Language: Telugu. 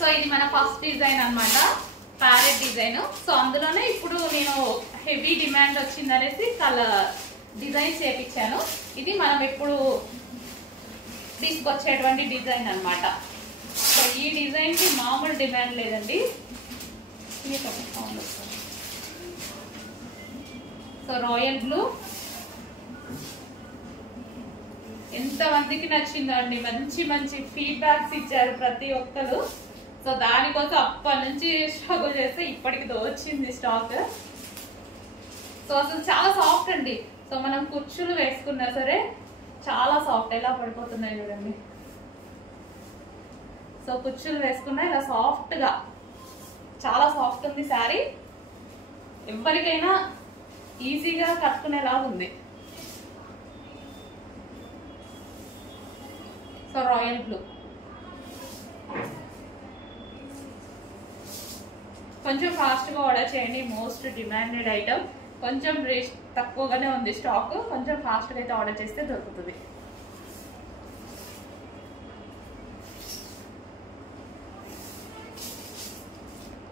సో ఇది మన ఫస్ట్ డిజైన్ అన్నమాట, ప్యారెట్ డిజైన్. సో అందులోనే ఇప్పుడు నేను హెవీ డిమాండ్ వచ్చింది అనేసి కలర్ డిజైన్ చేపించాను. ఇది మనం ఎప్పుడు తీసుకొచ్చేటువంటి డిజైన్ అన్నమాట. సో ఈ డిజైన్ కి మామూలు డిమాండ్ లేదండి. సో రాయల్ బ్లూ ఎంతమందికి నచ్చిందండి, మంచి మంచి ఫీడ్బ్యాక్స్ ఇచ్చారు ప్రతి ఒక్కరు. సో దానికోసం అప్పటి నుంచి స్ట్రగుల్ చేస్తే ఇప్పటికి వచ్చింది స్టాక్. సో అసలు చాలా సాఫ్ట్ అండి. సో మనం కుర్చీలు వేసుకున్నా సరే చాలా సాఫ్ట్, ఎలా పడిపోతున్నాయి చూడండి. సో కుర్చీలు వేసుకున్నా ఇలా సాఫ్ట్ గా చాలా సాఫ్ట్ ఉంది శారీ. ఎవరికైనా ఈజీగా కట్టుకునేలా ఉంది. సో రాయల్ బ్లూ కొంచెం ఫాస్ట్ గా ఆర్డర్ చేయండి, మోస్ట్ డిమాండెడ్ ఐటమ్. కొంచెం తక్కువగానే ఉంది స్టాక్, కొంచెం ఫాస్ట్ గా అయితే ఆర్డర్ చేస్తే దొరుకుతుంది.